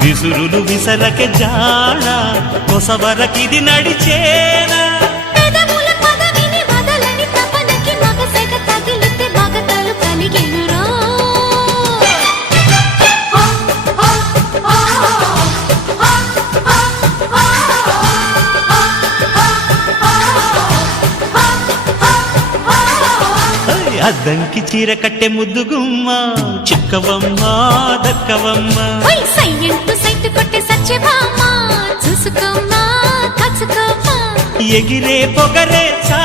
విసురులు విసరకే జాడ కొసవరకిది నడిచేనా అద్దంకి చీర కట్టె ముద్దుగుమ్మ చిక్కవమ్మ దక్కవమ్మ సైట్ కొట్టే చూసుకోమ్మా ఎగిరే పొగరే చా